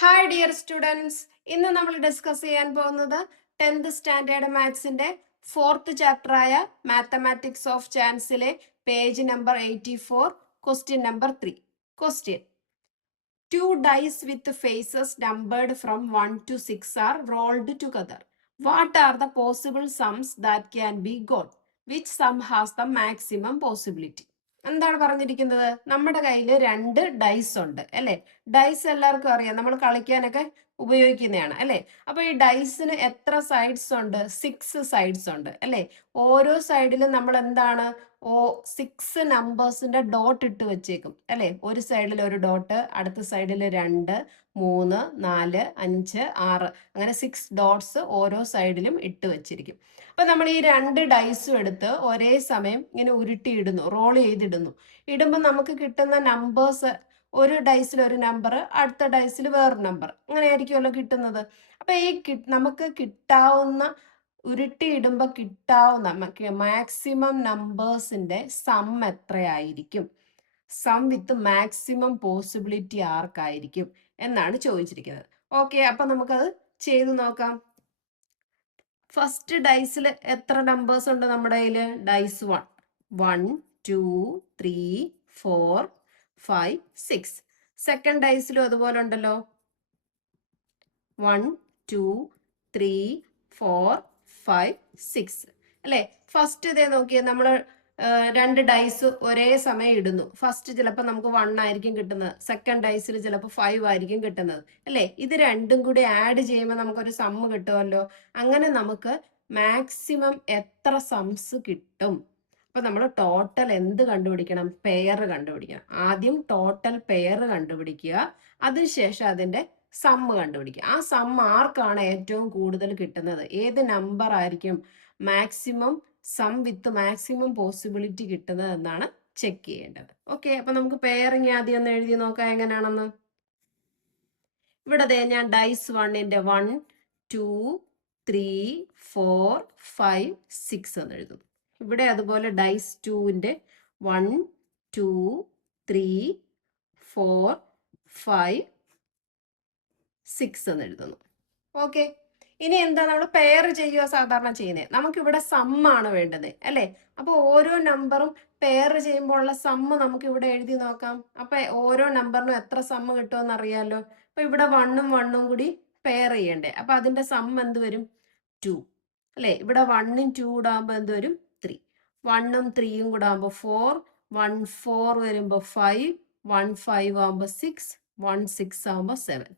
Hi dear students, ഇന്ന് നമ്മൾ discuss ചെയ്യാൻ പോകുന്നത് 10th സ്റ്റാൻഡേർഡ് മാത്സിന്റെ 4th ചാപ്റ്റർ ആയ മാത്തമാറ്റിക്സ് ഓഫ് ചാൻസിലെ page number 84, question number 3. Question: 2 dice with faces numbered from 1 to 6 are rolled together. What are the possible sums that can be got? Which sum has the maximum possibility? എന്താണ് പറഞ്ഞിരിക്കുന്നത്? നമ്മുടെ കയ്യിൽ 2 dyes ഉണ്ട് അല്ലെ. Dyes എല്ലാവർക്കും അറിയാം, നമ്മൾ കളിക്കാനൊക്കെ ഉപയോഗിക്കുന്നതാണ് അല്ലെ. അപ്പൊ ഈ ഡൈസിന് എത്ര സൈഡ്സ് ഉണ്ട്? 6 സൈഡ്സ് ഉണ്ട് അല്ലെ. ഓരോ സൈഡിലും നമ്മൾ എന്താണ് 6 നമ്പേഴ്സിന്റെ ഡോട്ട് ഇട്ട് വെച്ചേക്കും അല്ലെ. ഒരു സൈഡിൽ ഒരു ഡോട്ട്, അടുത്ത സൈഡിൽ 2, 3, 4, 5, 6 അങ്ങനെ 6 ഡോട്ട്സ് ഓരോ സൈഡിലും ഇട്ട് വെച്ചിരിക്കും. അപ്പൊ നമ്മൾ ഈ 2 ഡൈസും എടുത്ത് ഒരേ സമയം ഇങ്ങനെ ഉരുട്ടി ഇടുന്നു, റോൾ ചെയ്തിടുന്നു. ഇടുമ്പോൾ നമുക്ക് കിട്ടുന്ന നമ്പേഴ്സ്, ഒരു ഡൈസിൽ ഒരു നമ്പർ, അടുത്ത ഡൈസിൽ വേറൊരു നമ്പർ, അങ്ങനെ ആയിരിക്കുമല്ലോ കിട്ടുന്നത്. അപ്പൊ ഈ നമുക്ക് കിട്ടാവുന്ന, ഉരുട്ടി ഇടുമ്പോൾ കിട്ടാവുന്ന മാക്സിമം നമ്പേഴ്സിന്റെ സം എത്രയായിരിക്കും? സം വിത്ത് മാക്സിമം പോസിബിലിറ്റി ആർക്കായിരിക്കും എന്നാണ് ചോദിച്ചിരിക്കുന്നത്. ഓക്കെ, അപ്പൊ നമുക്കത് ചെയ്തു നോക്കാം. ഫസ്റ്റ് ഡൈസിൽ എത്ര നമ്പേഴ്സ് ഉണ്ട് നമ്മുടെ കയ്യില്? ഡൈസ് 1, 1, 2, 3, 4, 5, 6. സെക്കൻഡ് ഡൈസിലും അതുപോലെ ഉണ്ടല്ലോ, 1, 2, 3, 4, 5, 6 അല്ലെ. ഫസ്റ്റ് ഇതേ നോക്കിയേ, നമ്മൾ 2 ഡൈസ് ഒരേ സമയം ഇടുന്നു. ഫസ്റ്റ് ചിലപ്പോൾ നമുക്ക് 1 ആയിരിക്കും കിട്ടുന്നത്, സെക്കൻഡ് ഡൈസിൽ ചിലപ്പോൾ 5 ആയിരിക്കും കിട്ടുന്നത് അല്ലെ. ഇത് രണ്ടും കൂടി ആഡ് ചെയ്യുമ്പോൾ നമുക്കൊരു സമ്മ് കിട്ടുമല്ലോ. അങ്ങനെ നമുക്ക് മാക്സിമം എത്ര സംസ് കിട്ടും? അപ്പൊ നമ്മൾ ടോട്ടൽ എന്ത് കണ്ടുപിടിക്കണം? പെയർ കണ്ടുപിടിക്കണം. ആദ്യം ടോട്ടൽ പെയർ കണ്ടുപിടിക്കുക, അതിനുശേഷം അതിന്റെ സമ്മ് കണ്ടുപിടിക്കുക. ആ സം ആർക്കാണ് ഏറ്റവും കൂടുതൽ കിട്ടുന്നത്, ഏത് നമ്പർ ആയിരിക്കും maximum sum with maximum possibility കിട്ടുന്നത് എന്നാണ് ചെക്ക് ചെയ്യേണ്ടത്. ഓക്കെ, അപ്പൊ നമുക്ക് പെയറിങ് ആദ്യം ഒന്ന് എഴുതി നോക്കാം എങ്ങനെയാണെന്ന്. ഇവിടെ ഞാൻ ഡൈസ് 1ന്റെ 1, 2, 3, 4, 5, 6 എന്ന് എഴുതുന്നു. ഇവിടെ അതുപോലെ ഡൈസ് 2ന്റെ 1, 2, 3, 4, 5, 6 എന്ന് എഴുതുന്നു. ഓക്കെ, ഇനി എന്താ നമ്മൾ പെയർ ചെയ്യുക സാധാരണ ചെയ്യുന്നത്? നമുക്കിവിടെ സമ്മാണ് വേണ്ടത് അല്ലെ. അപ്പൊ ഓരോ നമ്പറും പെയർ ചെയ്യുമ്പോൾ ഉള്ള സമ്മ് നമുക്ക് ഇവിടെ എഴുതി നോക്കാം. അപ്പൊ ഓരോ നമ്പറിനും എത്ര സമ്മ് കിട്ടുമെന്ന് അറിയാലോ. അപ്പൊ ഇവിടെ 1ഉം 1ഉം കൂടി പെയർ ചെയ്യണ്ടേ. അപ്പൊ അതിന്റെ സമ്മ് എന്ത് വരും? 2 അല്ലെ. ഇവിടെ 1ഉം 2 കൂടെ ആകുമ്പോൾ എന്ത് വരും? 3. 1ഉം 3ഉം കൂടെ ആകുമ്പോൾ 4, 1 4 വരുമ്പോൾ 5, 1 5 ആകുമ്പോൾ 6, 1 6 ആകുമ്പോൾ 7.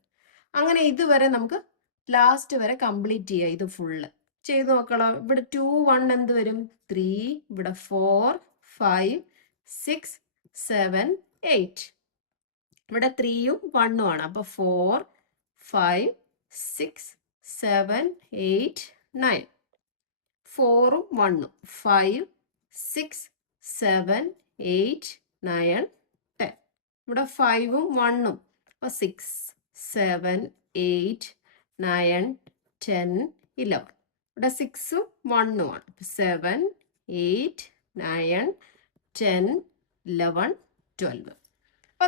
അങ്ങനെ ഇതുവരെ നമുക്ക് ലാസ്റ്റ് വരെ കംപ്ലീറ്റ് ചെയ്യുക. ഇത് ഫുള്ള് ചെയ്ത് നോക്കണം. ഇവിടെ 2 1 എന്ത് വരും? 3. ഇവിടെ 4 5 6 7 8. ഇവിടെ 3ഉം 1ഉം ആണ്. അപ്പൊ 4 5 6 7 8 9. 4ഉം 1ഉം 5 6 7 8 9 10. ഇവിടെ 5ഉം 1ഉം, അപ്പൊ 6 7 8 9 10 11. ഇവിടെ 6ഉം 1ഉം ആണ്. 7 8 9 10 11 12. അപ്പൊ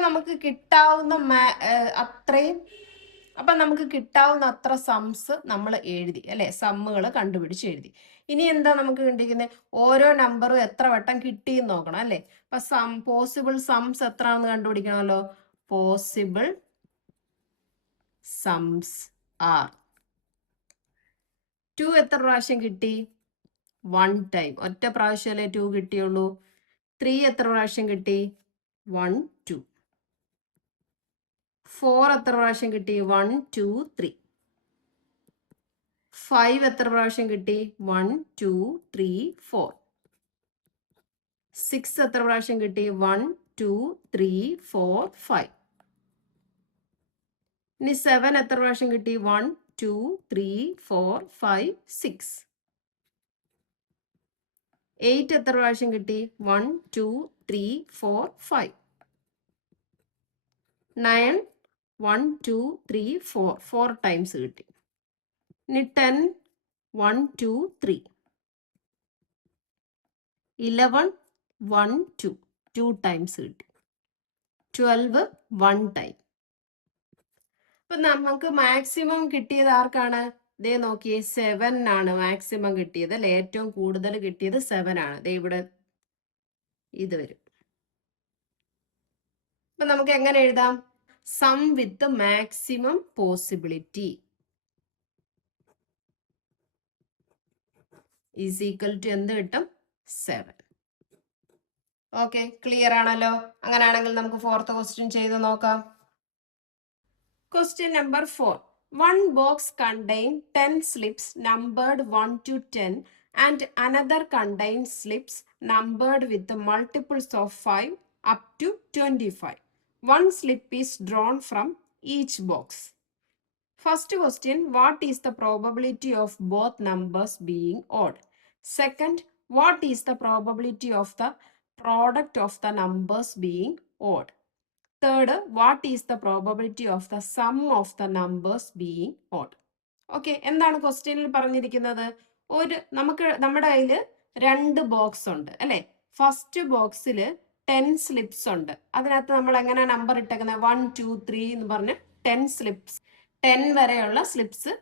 നമുക്ക് കിട്ടാവുന്ന അത്ര സംസ് നമ്മൾ എഴുതി അല്ലെ. സമ്മുകൾ കണ്ടുപിടിച്ച് എഴുതി. ഇനി എന്താ നമുക്ക് കണ്ടിരിക്കുന്നത്? ഓരോ നമ്പറും എത്ര വട്ടം കിട്ടിയെന്ന് നോക്കണം അല്ലെ. അപ്പൊ പോസിബിൾ സംസ് എത്ര ആണെന്ന് കണ്ടുപിടിക്കണമല്ലോ. പോസിബിൾ സംസ് ആർ 2 എത്ര പ്രാവശ്യം കിട്ടി? 1 ടൈം, ഒറ്റ പ്രാവശ്യമല്ലേ 2 കിട്ടിയുള്ളൂ. 3 എത്ര പ്രാവശ്യം കിട്ടി? 1 2. 4 എത്ര പ്രാവശ്യം കിട്ടി? 1 2 3. 5 എത്ര പ്രാവശ്യം കിട്ടി? 1 2 3 4. 6 എത്ര പ്രാവശ്യം കിട്ടി? 1 2 3 4 5. ഇനി 7 എത്ര പ്രാവശ്യം കിട്ടി? 1 2 3 4 5 6. 8 എത്ര പ്രാവശ്യം കിട്ടി? 1 2 3 4 5. 9 1 2 3 4 4 ടൈംസ് കിട്ടി. ഇനി 10 1 2 3. 11 1 2 2 ടൈംസ് കിട്ടി. 12 1 ടൈം. ഇപ്പൊ നമുക്ക് മാക്സിമം കിട്ടിയത് ആർക്കാണ്? ദേ നോക്കിയേ, 7 ആണ് മാക്സിമം കിട്ടിയത് അല്ലെ? ഏറ്റവും കൂടുതൽ കിട്ടിയത് 7 ആണ്. ദേ ഇവിടെ ഇത് വരും. അപ്പൊ നമുക്ക് എങ്ങനെ എഴുതാം? Sum with maximum possibility is equal to എന്ത് കിട്ടും? 7. ഓക്കെ, ക്ലിയർ ആണല്ലോ? അങ്ങനെയാണെങ്കിൽ നമുക്ക് ഫോർത്ത് ക്വസ്റ്റ്യൻ ചെയ്ത് നോക്കാം. Question number 4. One box contains 10 slips numbered 1 to 10 and another contains slips numbered with multiples of 5 up to 25. One slip is drawn from each box. First question, what is the probability of both numbers being odd? Second, what is the probability of the product of the numbers being odd? Third, what is the probability of the sum of the numbers being odd? Okay, എന്താണ് ക്വസ്റ്റ്യനിൽ പറഞ്ഞിരിക്കുന്നത്? നമ്മുടെ കയ്യിൽ 2 box ഉണ്ട് അല്ലെ? First ബോക്സിൽ 10 slips ഉണ്ട്. അതിനകത്ത് നമ്മൾ എങ്ങനെ നമ്പർ ഇട്ടേക്കുന്നത്? 1 2 3 എന്ന് പറഞ്ഞ് 10 സ്ലിപ്സ്, 10 വരെയുള്ള സ്ലിപ്സ്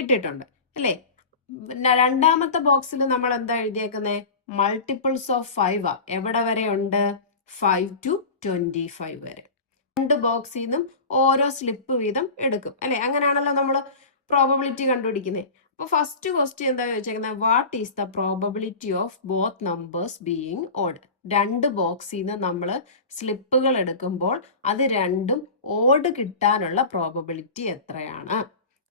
ഇട്ടിട്ടുണ്ട് അല്ലെ? രണ്ടാമത്തെ ബോക്സിൽ നമ്മൾ എന്താ എഴുതിയേക്കുന്നത്? മൾട്ടിപ്പിൾസ് ഓഫ് 5 ആ. എവിടെ വരെ ഉണ്ട്? 5 to 25 വരെ. 2 ബോക്സിൽ നിന്നും ഓരോ സ്ലിപ്പ് വീതം എടുക്കും അല്ലെ? അങ്ങനെയാണല്ലോ നമ്മൾ പ്രോബബിലിറ്റി കണ്ടുപിടിക്കുന്നത്. അപ്പൊ ഫസ്റ്റ് ക്വസ്റ്റ്യൻ എന്താ ചോദിച്ചേക്കുന്നത്? What is the probability of both numbers being odd? 2 ബോക്സിൽ നിന്ന് നമ്മൾ സ്ലിപ്പുകൾ എടുക്കുമ്പോൾ അത് രണ്ടും ഓഡ് കിട്ടാനുള്ള പ്രോബബിലിറ്റി എത്രയാണ്?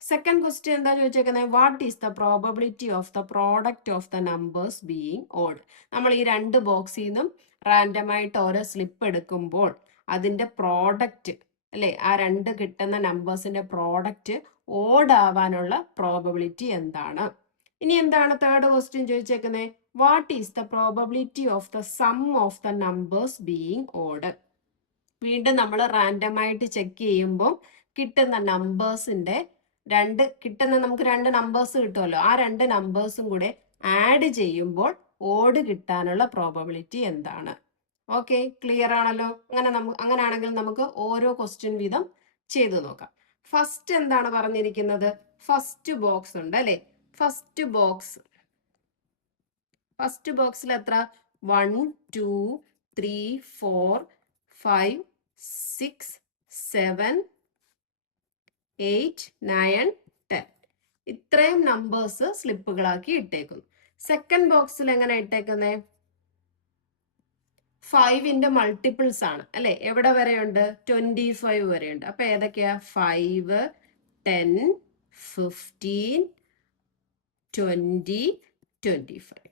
സെക്കൻഡ് ക്വസ്റ്റ്യൻ എന്താ ചോദിച്ചേക്കുന്നത്? What is the probability of the product of the numbers being odd? നമ്മൾ ഈ 2 ബോക്സിൽ നിന്നും റാൻഡമായിട്ട് ഓരോ സ്ലിപ്പ് എടുക്കുമ്പോൾ അതിന്റെ പ്രോഡക്റ്റ് അല്ലെ, ആ 2 കിട്ടുന്ന നമ്പേഴ്സിന്റെ പ്രോഡക്റ്റ് ഓഡ് ആവാനുള്ള പ്രോബബിലിറ്റി എന്താണ്? ഇനി എന്താണ് തേർഡ് ക്വസ്റ്റ്യൻ ചോദിച്ചേക്കുന്നത്? What is the probability of the sum of the numbers being odd? വീണ്ടും നമ്മൾ റാൻഡമായിട്ട് ചെക്ക് ചെയ്യുമ്പോൾ കിട്ടുന്ന നമ്പേഴ്സിന്റെ നമുക്ക് 2 നമ്പേഴ്സ് കിട്ടുമല്ലോ, ആ 2 നമ്പേഴ്സും കൂടെ ആഡ് ചെയ്യുമ്പോൾ ഓഡ് കിട്ടാനുള്ള പ്രോബബിലിറ്റി എന്താണ്? ഓക്കെ, ക്ലിയർ ആണല്ലോ? അങ്ങനെയാണെങ്കിൽ നമുക്ക് ഓരോ ക്വസ്റ്റ്യൻ വീതം ചെയ്തു നോക്കാം. ഫസ്റ്റ് എന്താണ് പറഞ്ഞിരിക്കുന്നത്? ഫസ്റ്റ് ബോക്സ് ഉണ്ട് അല്ലെ? ഫസ്റ്റ് ബോക്സിൽ എത്ര? 1 2 3 4 5 6 7 8 9 10 ഇത്രയും നമ്പേഴ്സ് സ്ലിപ്പുകളാക്കി ഇട്ടേക്കുന്നു. സെക്കൻഡ് ബോക്സിൽ എങ്ങനെ ഇട്ടേക്കുന്നേ? 5ന്റെ മൾട്ടിപ്പിൾസ് ആണ് അല്ലെ? എവിടെ വരെയുണ്ട്? 25 വരെയുണ്ട്. അപ്പൊ ഏതൊക്കെയാ? 5 10 15 20 25.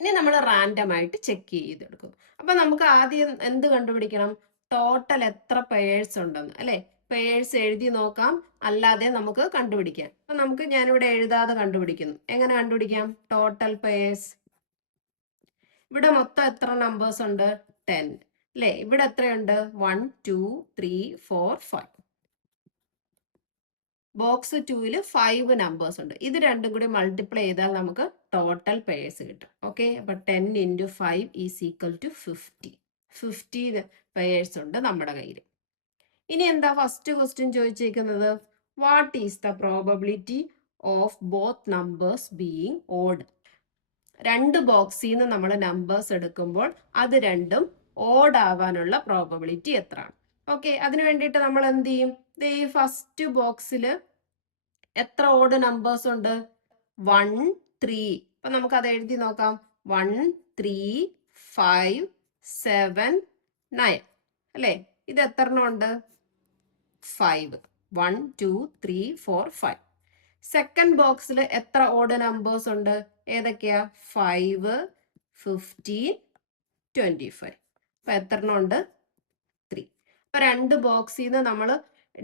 ഇനി നമ്മൾ റാൻഡം ആയിട്ട് ചെക്ക് ചെയ്തെടുക്കും. അപ്പൊ നമുക്ക് ആദ്യം എന്ത് കണ്ടുപിടിക്കണം? ടോട്ടൽ എത്ര പേഴ്സ് ഉണ്ടെന്ന് അല്ലെ? പേഴ്സ് എഴുതി നോക്കാം, അല്ലാതെ നമുക്ക് കണ്ടുപിടിക്കാം. അപ്പൊ ഞാനിവിടെ എഴുതാതെ കണ്ടുപിടിക്കുന്നു. എങ്ങനെ കണ്ടുപിടിക്കാം ടോട്ടൽ പേഴ്സ്? ഇവിടെ മൊത്തം എത്ര നമ്പേഴ്സ് ഉണ്ട്? 10 അല്ലെ? ഇവിടെ എത്രയുണ്ട്? 1 2 3 4 5. ബോക്സ് 2ൽ 5 നമ്പേഴ്സ് ഉണ്ട്. ഇത് രണ്ടും കൂടി മൾട്ടിപ്ലൈ ചെയ്താൽ നമുക്ക് ടോട്ടൽ പേഴ്സ് കിട്ടും. ഓക്കെ, അപ്പൊ 10 × 5 ഈസ് ഈക്വൽ ടു 50 പേഴ്സ് ഉണ്ട് നമ്മുടെ കയ്യിൽ. ഇനി എന്താ ഫസ്റ്റ് ക്വസ്റ്റ്യൻ ചോദിച്ചിരിക്കുന്നത്? What is the probability of both numbers being odd? 2 ബോക്സിൽ നിന്ന് നമ്മൾ നമ്പേഴ്സ് എടുക്കുമ്പോൾ അത് രണ്ടും ഓഡ് ആവാനുള്ള പ്രോബബിലിറ്റി എത്രയാണ്? ഓക്കെ, അതിനു വേണ്ടിയിട്ട് നമ്മൾ എന്ത് ചെയ്യും? ഈ ഫസ്റ്റ് ബോക്സിൽ എത്ര ഓഡ് നമ്പേഴ്സ് ഉണ്ട്? 1 3. അപ്പൊ നമുക്ക് അത് എഴുതി നോക്കാം. 1 3 5 7 9 അല്ലെ? ഇത് എത്ര എണ്ണം ഉണ്ട്? 5. 1 2 3 4 5. സെക്കൻഡ് ബോക്സിൽ എത്ര ഓഡ് നമ്പേഴ്സ് ഉണ്ട്? ഏതൊക്കെയാ? 5 15 25. അപ്പൊ എത്ര എണ്ണം ഉണ്ട്? 3. അപ്പൊ 2 ബോക്സിൽ നിന്ന് നമ്മൾ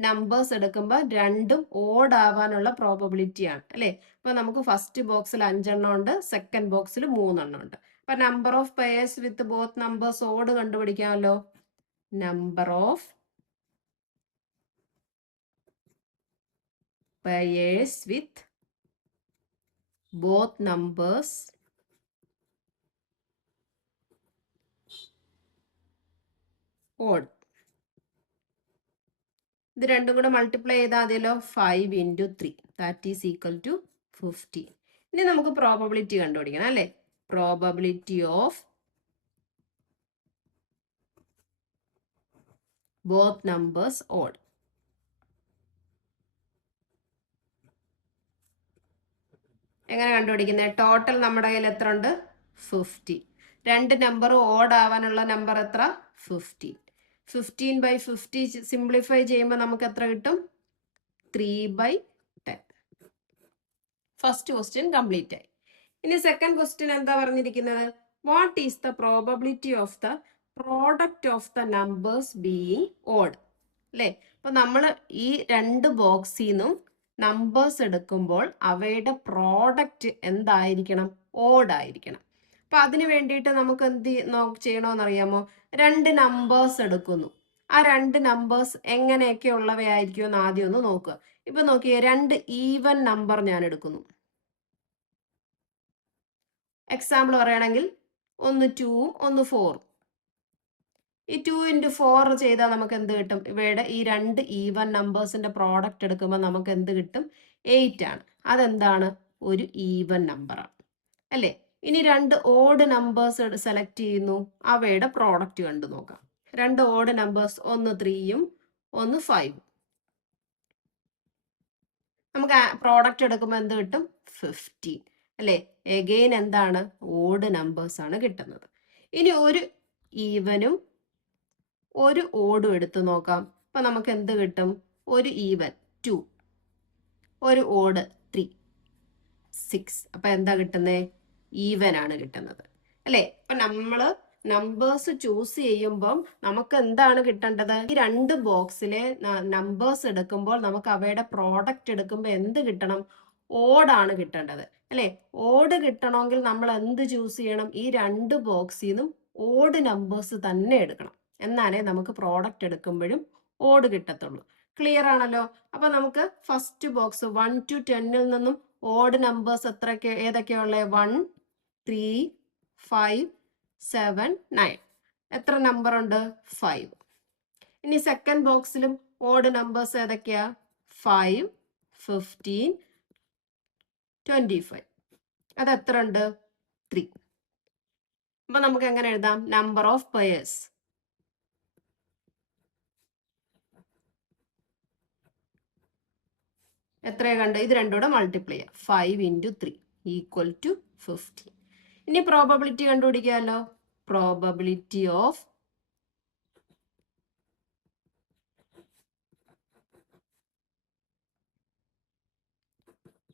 നമ്പേഴ്സ് എടുക്കുമ്പോൾ രണ്ടും ഓഡ് ആവാനുള്ള പ്രോബബിലിറ്റി ആണ് അല്ലെ? അപ്പൊ നമുക്ക് ഫസ്റ്റ് ബോക്സിൽ 5 എണ്ണം ഉണ്ട്, സെക്കൻഡ് ബോക്സിൽ 3 എണ്ണം ഉണ്ട്. അപ്പൊ number of pairs with both numbers odd കണ്ടുപിടിക്കാമല്ലോ. Number of pairs with both numbers odd. ഇത് രണ്ടും കൂടെ മൾട്ടിപ്ലൈ ചെയ്താൽ മതിയല്ലോ. 5 into 3 that is equal to 15. ഇനി നമുക്ക് പ്രോബബിലിറ്റി കണ്ടുപിടിക്കണം അല്ലേ. Probability of both numbers odd. എങ്ങനെ കണ്ടുപിടിക്കുന്നത്? ടോട്ടൽ നമ്മുടെ കയ്യിൽ എത്ര ഉണ്ട്? 50. രണ്ട് നമ്പർ ഓഡ് ആവാനുള്ള നമ്പർ എത്ര? 15. 15/50 സിംപ്ലിഫൈ ചെയ്യുമ്പോൾ നമുക്ക് എത്ര കിട്ടും? 3/10. ഫസ്റ്റ് ക്വസ്റ്റ്യൻ കംപ്ലീറ്റ് ആയി. ഇനി സെക്കൻഡ് ക്വസ്റ്റ്യൻ എന്താ പറഞ്ഞിരിക്കുന്നത്? What is the probability of the product of the numbers being odd. അല്ലേ? അപ്പൊ നമ്മൾ ഈ രണ്ട് ബോക്സിൽ നിന്നും നമ്പേഴ്സ് എടുക്കുമ്പോൾ അവയുടെ പ്രോഡക്റ്റ് എന്തായിരിക്കണം? ഓഡ് ആയിരിക്കണം. അപ്പൊ അതിന് വേണ്ടിയിട്ട് നമുക്ക് എന്ത് ചെയ്യണമെന്ന് അറിയാമോ? രണ്ട് നമ്പേഴ്സ് എടുക്കുന്നു. ആ രണ്ട് നമ്പേഴ്സ് എങ്ങനെയൊക്കെ ഉള്ളവയായിരിക്കും എന്ന് ആദ്യം ഒന്ന് നോക്കുക. ഇപ്പൊ നോക്കിയേ, രണ്ട് ഈവൻ നമ്പർ ഞാൻ എടുക്കുന്നു. എക്സാമ്പിൾ പറയുകയാണെങ്കിൽ ഒന്ന് 2ഉം ഒന്ന് 4ഉം. ഈ 2 ഇൻറ്റു 4 ചെയ്താൽ നമുക്ക് എന്ത് കിട്ടും? ഇവയുടെ ഈ രണ്ട് ഈവൻ നമ്പേഴ്സിന്റെ പ്രോഡക്റ്റ് എടുക്കുമ്പോൾ നമുക്ക് എന്ത് കിട്ടും? 8 ആണ്. അതെന്താണ്? ഒരു ഈവൻ നമ്പറാണ് അല്ലേ. ഇനി രണ്ട് ഓഡ് നമ്പേഴ്സ് സെലക്ട് ചെയ്യുന്നു. അവയുടെ പ്രോഡക്റ്റ് കണ്ടു നോക്കാം. രണ്ട് ഓഡ് നമ്പേഴ്സ്, ഒന്ന് 3ഉം ഒന്ന് 5ഉം. നമുക്ക് പ്രോഡക്റ്റ് എടുക്കുമ്പോൾ എന്ത് കിട്ടും? 15 അല്ലേ. എഗെയിൻ എന്താണ്? ഓഡ് നമ്പേഴ്സ് ആണ് കിട്ടുന്നത്. ഇനി ഒരു ഈവനും ഒരു ഓടും എടുത്തു നോക്കാം. അപ്പൊ നമുക്ക് എന്ത് കിട്ടും? ഒരു ഈവൻ 2, ഒരു ഓഡ് 3, 6. അപ്പൊ എന്താ കിട്ടുന്നത്? ഈവൻ ആണ് കിട്ടുന്നത് അല്ലേ. അപ്പൊ നമ്മള് നമ്പേഴ്സ് ചൂസ് ചെയ്യുമ്പോൾ നമുക്ക് എന്താണ് കിട്ടേണ്ടത്? ഈ രണ്ട് ബോക്സിലെ നമ്പേഴ്സ് എടുക്കുമ്പോൾ നമുക്ക് അവയുടെ പ്രോഡക്റ്റ് എടുക്കുമ്പോൾ എന്ത് കിട്ടണം? ഓടാണ് കിട്ടേണ്ടത് അല്ലേ. ഓഡ് കിട്ടണമെങ്കിൽ നമ്മൾ എന്ത് ചൂസ് ചെയ്യണം? ഈ രണ്ട് ബോക്സിൽ നിന്നും ഓഡ് നമ്പേഴ്സ് തന്നെ എടുക്കണം. എന്നാലേ നമുക്ക് പ്രോഡക്റ്റ് എടുക്കുമ്പോഴും ഓഡ് കിട്ടത്തുള്ളൂ. ക്ലിയർ ആണല്ലോ. അപ്പൊ നമുക്ക് ഫസ്റ്റ് ബോക്സ് 1 to 10ൽ നിന്നും ഓഡ് നമ്പേഴ്സ് ഏതൊക്കെയുള്ള? 1, 3, 5, 7, 9. എത്ര നമ്പർ ഉണ്ട്? 5. ഇനി സെക്കൻഡ് ബോക്സിലും ഓഡ് നമ്പേഴ്സ് ഏതൊക്കെയാ? 5, 15, 25. അത് എത്ര ഉണ്ട്? 3. അപ്പൊ നമുക്ക് എങ്ങനെ എഴുതാം? Number of pairs. എത്രയാ കണ്ട്? ഇത് രണ്ടുകൂടെ മൾട്ടിപ്ലൈ ചെയ്യാം. 5 ഇൻറ്റു 3 ഈക്വൽ ടു 15. ഇനി പ്രോബബിലിറ്റി കണ്ടുപിടിക്കാമല്ലോ. പ്രോബബിലിറ്റി ഓഫ്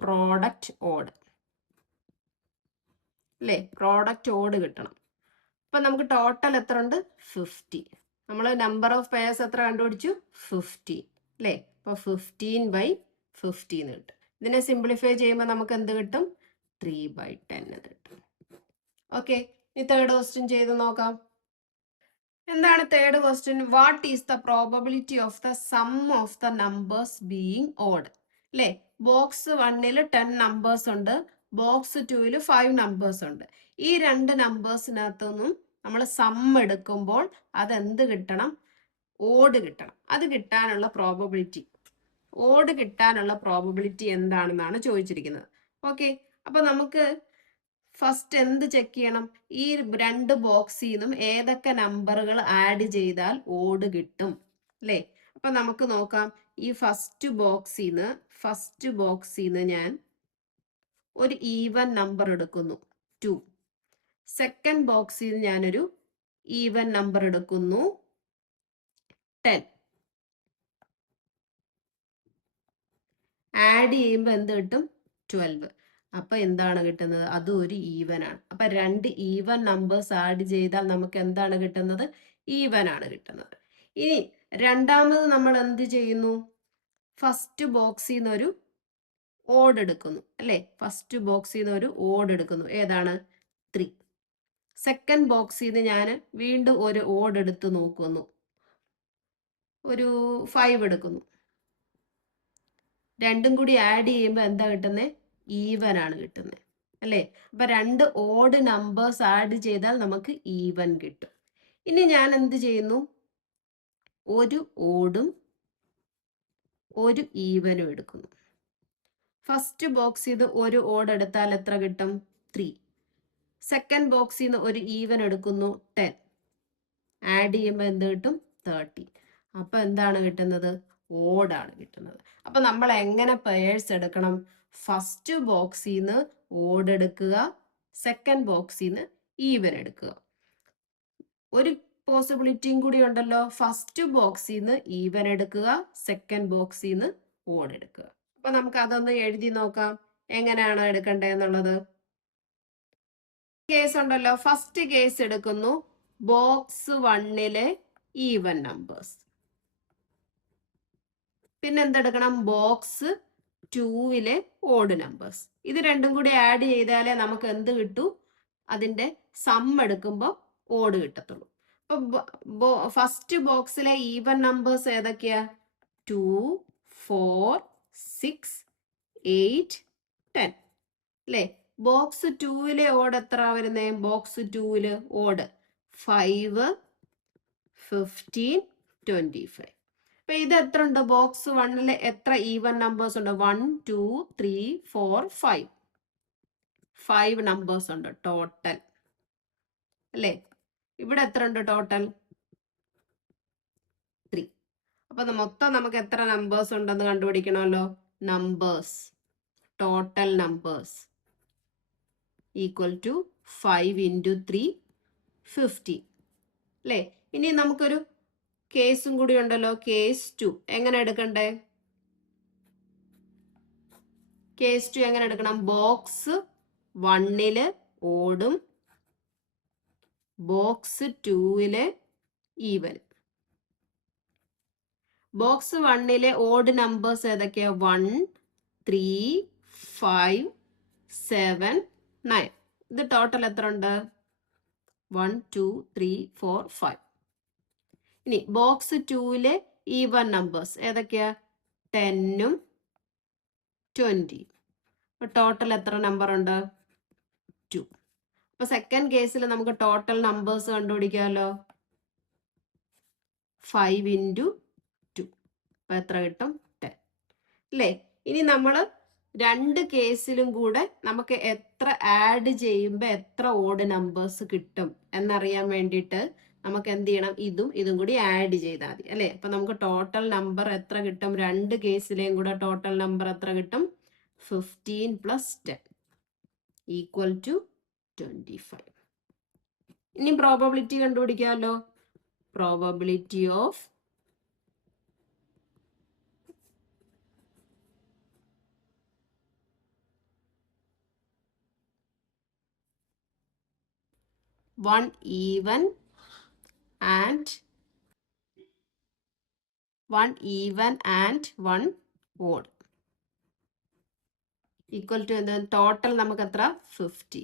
പ്രോഡക്റ്റ് ഓഡ് അല്ലേ. പ്രോഡക്റ്റ് ഓഡ് കിട്ടണം. അപ്പൊ നമുക്ക് ടോട്ടൽ എത്ര ഉണ്ട്? 50. നമ്മൾ നമ്പർ ഓഫ് പെയേഴ്സ് എത്ര കണ്ടുപിടിച്ചു? 15 അല്ലേ. അപ്പൊ 15/50 എന്ന് കിട്ടും. ഇതിനെ സിംപ്ലിഫൈ ചെയ്യുമ്പോൾ നമുക്ക് എന്ത് കിട്ടും? 3/10 എന്ന് കിട്ടും. ഓക്കെ, ഇനി തേർഡ് ക്വസ്റ്റ്യൻ ചെയ്ത് നോക്കാം. എന്താണ് third question? What is the probability of the sum of the numbers being odd. അല്ലേ. ബോക്സ് 1ൽ 10 നമ്പേഴ്സ് ഉണ്ട്, ബോക്സ് 2ൽ 5 നമ്പേഴ്സ് ഉണ്ട്. ഈ രണ്ട് നമ്പേഴ്സിനകത്തൊന്നും നമ്മൾ സം എടുക്കുമ്പോൾ അതെന്ത് കിട്ടണം? ഓഡ് കിട്ടണം. അത് കിട്ടാനുള്ള പ്രോബബിലിറ്റി, ഓഡ് കിട്ടാനുള്ള പ്രോബബിലിറ്റി എന്താണെന്നാണ് ചോദിച്ചിരിക്കുന്നത്. ഓക്കെ, അപ്പൊ നമുക്ക് ഫസ്റ്റ് എന്ത് ചെക്ക് ചെയ്യണം? ഈ രണ്ട് ബോക്സിൽ നിന്നും ഏതൊക്കെ നമ്പറുകൾ ആഡ് ചെയ്താൽ ഓഡ് കിട്ടും അല്ലേ. അപ്പൊ നമുക്ക് നോക്കാം. ഈ ഫസ്റ്റ് ബോക്സിൽ നിന്ന് ഞാൻ ഒരു ഈവൻ നമ്പർ എടുക്കുന്നു, 2. സെക്കൻഡ് ബോക്സിൽ നിന്ന് ഞാനൊരു ഈവൻ നമ്പർ എടുക്കുന്നു, 10. ആഡ് ചെയ്യുമ്പോൾ എന്ത് കിട്ടും? 12. അപ്പൊ എന്താണ് കിട്ടുന്നത്? അതും ഒരു ഈവൻ ആണ്. അപ്പൊ രണ്ട് ഈവൻ നമ്പേഴ്സ് ആഡ് ചെയ്താൽ നമുക്ക് എന്താണ് കിട്ടുന്നത്? ഈവൻ ആണ് കിട്ടുന്നത്. ഇനി രണ്ടാമത് നമ്മൾ എന്ത് ചെയ്യുന്നു? ഫസ്റ്റ് ബോക്സിൽ നിന്ന് ഒരു ഓഡ് എടുക്കുന്നു അല്ലേ. ഫസ്റ്റ് ബോക്സിൽ നിന്ന് ഒരു ഓഡ് എടുക്കുന്നു. ഏതാണ്? 3. സെക്കൻഡ് ബോക്സിൽ നിന്ന് ഞാൻ വീണ്ടും ഒരു ഓഡ് എടുത്ത് നോക്കുന്നു, ഒരു 5 എടുക്കുന്നു. രണ്ടും കൂടി ആഡ് ചെയ്യുമ്പോൾ എന്താ കിട്ടുന്നത്? ഈവൻ ആണ് കിട്ടുന്നത് അല്ലേ. അപ്പൊ രണ്ട് ഓഡ് നമ്പേഴ്സ് ആഡ് ചെയ്താൽ നമുക്ക് ഈവൻ കിട്ടും. ഇനി ഞാൻ എന്ത് ചെയ്യുന്നു? ഒരു ഓടും ഒരു ഈവനും എടുക്കുന്നു. ഫസ്റ്റ് ബോക്സിൽ നിന്ന് ഒരു ഓഡ് എടുത്താൽ എത്ര കിട്ടും? 3. സെക്കൻഡ് ബോക്സിൽ നിന്ന് ഒരു ഈവൻ എടുക്കുന്നു, 10. ആഡ് ചെയ്യുമ്പോൾ എന്ത് കിട്ടും? 30. അപ്പൊ എന്താണ് കിട്ടുന്നത്? ഓഡാണ് കിട്ടുന്നത്. അപ്പൊ നമ്മൾ എങ്ങനെ പെയേഴ്സ് എടുക്കണം? ഫസ്റ്റ് ബോക്സിൽ നിന്ന് ഓഡ് എടുക്കുക, സെക്കൻഡ് ബോക്സിൽ നിന്ന് ഈവൻ എടുക്കുക. ഒരു പോസിബിലിറ്റിയും കൂടി ഉണ്ടല്ലോ, ഫസ്റ്റ് ബോക്സിൽ നിന്ന് ഈവൻ എടുക്കുക, സെക്കൻഡ് ബോക്സിൽ നിന്ന് ഓഡ് എടുക്കുക. അപ്പൊ നമുക്ക് അതൊന്ന് എഴുതി നോക്കാം എങ്ങനെയാണ് എടുക്കേണ്ടതെന്നുള്ളത്. കേസ് ഉണ്ടല്ലോ, ഫസ്റ്റ് കേസ് എടുക്കുന്നു, ബോക്സ് 1-ലെ ഈവൻ നമ്പേഴ്സ്. പിന്നെ എന്തെടുക്കണം? ബോക്സ് 2-ലെ ഓഡ് നമ്പേഴ്സ്. ഇത് രണ്ടും കൂടി ആഡ് ചെയ്താലേ നമുക്ക് എന്ത് കിട്ടൂ? അതിന്റെ സം എടുക്കുമ്പോൾ ഓഡ് കിട്ടത്തുള്ളൂ. അപ്പൊ ഫസ്റ്റ് ബോക്സിലെ ഈവൻ നമ്പേഴ്സ് ഏതൊക്കെയാ? 2, 4, 6, 8, 10 അല്ലേ? ബോക്സ് 2-ലെ ഓഡ് എത്ര വരുന്നേ? ബോക്സ് 2-ല് ഓഡ് 5, 15, 25. അപ്പൊ ഇത് എത്ര ഉണ്ട്? ബോക്സ് 1-ല് എത്ര ഈവൻ നമ്പേഴ്സ് ഉണ്ട്? 1, 2, 3, 4, 5. 5 നമ്പേഴ്സ് ഉണ്ട് ടോട്ടൽ അല്ലേ? ഇവിടെ എത്ര ഉണ്ട് ടോട്ടൽ? 3. അപ്പൊ മൊത്തം നമുക്ക് എത്ര നമ്പേഴ്സ് ഉണ്ടെന്ന് കണ്ടുപിടിക്കണമല്ലോ. Numbers, total numbers equal to 5 × 3, 50 അല്ലേ? ഇനി നമുക്കൊരു കേസും കൂടി ഉണ്ടല്ലോ, കേസ് 2. എങ്ങനെ എടുക്കണ്ടേ? കേസ് 2 എങ്ങനെ എടുക്കണം? ബോക്സ് 1-ല് ഓടും, ബോക്സ് 2-ലെ ഈവൻ. ബോക്സ് 1-ലെ ഓഡ് നമ്പേഴ്സ് ഏതൊക്കെയാ? 1, 3, 5, 7, 9. ഇത് ടോട്ടൽ എത്ര ഉണ്ട്? 1, 2, 3, 4, 5. ഇനി ബോക്സ് 2-ലെ ഈവൻ നമ്പേഴ്സ് ഏതൊക്കെയാ? 10-ഉം 20. അപ്പൊ ടോട്ടൽ എത്ര നമ്പർ ഉണ്ട്? 2. അപ്പൊ സെക്കൻഡ് കേസിൽ നമുക്ക് ടോട്ടൽ നമ്പേഴ്സ് കണ്ടുപിടിക്കാമല്ലോ. 5 × 2. അപ്പൊ എത്ര കിട്ടും? 10 അല്ലേ? ഇനി നമ്മൾ രണ്ട് കേസിലും കൂടെ നമുക്ക് എത്ര ആഡ് ചെയ്യുമ്പോൾ എത്ര ഓഡ് നമ്പേഴ്സ് കിട്ടും എന്നറിയാൻ വേണ്ടിയിട്ട് നമുക്ക് എന്ത് ചെയ്യണം? ഇതും കൂടി ആഡ് ചെയ്താൽ മതി അല്ലേ? അപ്പൊ നമുക്ക് ടോട്ടൽ നമ്പർ എത്ര കിട്ടും? രണ്ട് കേസിലെയും കൂടെ ടോട്ടൽ നമ്പർ എത്ര കിട്ടും? 15 + 10 ഈക്വൽ ടു 25. ഇനി പ്രോബബിലിറ്റി കണ്ടുപിടിക്കാമല്ലോ. Probability of one even and one odd equal to എന്താ? ടോട്ടൽ നമുക്ക് എത്ര? 50.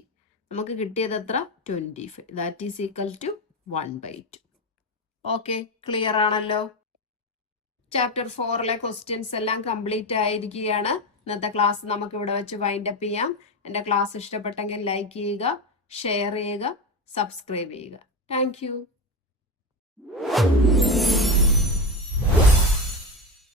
നമുക്ക് കിട്ടിയത് എത്ര? 25. That is equal to 1/2. Okay, clear ആണല്ലോ. ചാപ്റ്റർ 4-ലെ ക്വസ്റ്റ്യൻസ് എല്ലാം കംപ്ലീറ്റ് ആയിരിക്കുകയാണ്. ഇന്നത്തെ ക്ലാസ് നമുക്ക് ഇവിടെ വെച്ച് വൈൻഡ് അപ്പ് ചെയ്യാം. എൻ്റെ ക്ലാസ് ഇഷ്ടപ്പെട്ടെങ്കിൽ ലൈക്ക് ചെയ്യുക, ഷെയർ ചെയ്യുക, സബ്സ്ക്രൈബ് ചെയ്യുക. Thank you.